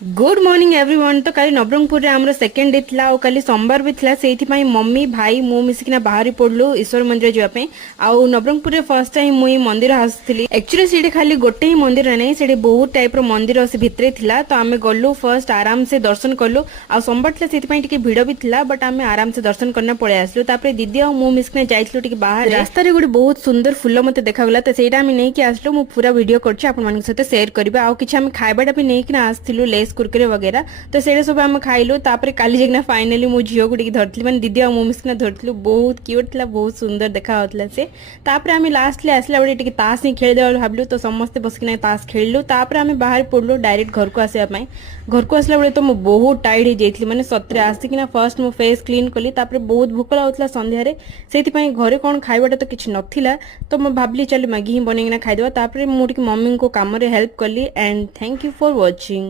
Good morning everyone. तो कल नवरंगपुर रे हमरो सेकंड डे थिला और कल सोमवार भी थिला सेति पई मम्मी भाई मु मिसिकिना बाहरी पड़लु ईश्वर मंदिर जाय पे। आ नवरंगपुर रे फर्स्ट टाइम मुई मंदिर आसथिली। एक्चुअली सीडे खाली गोटे ही मंदिर नै, सेडे बहुत टाइप रो मंदिर से भितरे थिला। तो आमे गल्लु फर्स्ट आराम से दर्शन करलु। आ सोमवार थिला सेति पई टिके भिड़ भी थिला, बट आमे आराम से दर्शन करना पळे आसलु। तापरे दीदी आ मु मिसिकिना जाइतलु टिके बाहर। रास्ता रे गुडी बहुत सुंदर फूल मते देखा गला। तो सेटा आमे नै कि आसलु। मु पूरा वीडियो करछि आपन मानक साथे शेयर करबा। आ किछ आमे खाइबाटा भी नै कि आसथिलु लेस कुरकुरे वगैरह। तो से सब आम खाइलु। तापर काली जगना फाइनाली मो झील को धरती मैंने दीदी आ मिसिना धरती बहुत क्यूट था, बहुत सुंदर देखा होता से। तापर आम लास्ट आसला बेटे ताश ही खेलदे भाविलु। तो समस्ते बसिकिना ताश खेलु। तापर आम बाहर पड़लु डायरेक्ट घर को आसापी। घर को आसला बेले तो मुझे बहुत टायर्ड हो जाइए, मैंने सतरे आसिकिना फर्स्ट मो फेस क्लीन कली। तापर बहुत भोक लगुला संध्यारे, से घरे कौन खाइबाटा तो किसी नथिला। तो मैं भाविली चल मैगी ही बनैकिना खाइदेवा। तापर मुझे मम्मी को काम हेल्प कली। And thank you for watching.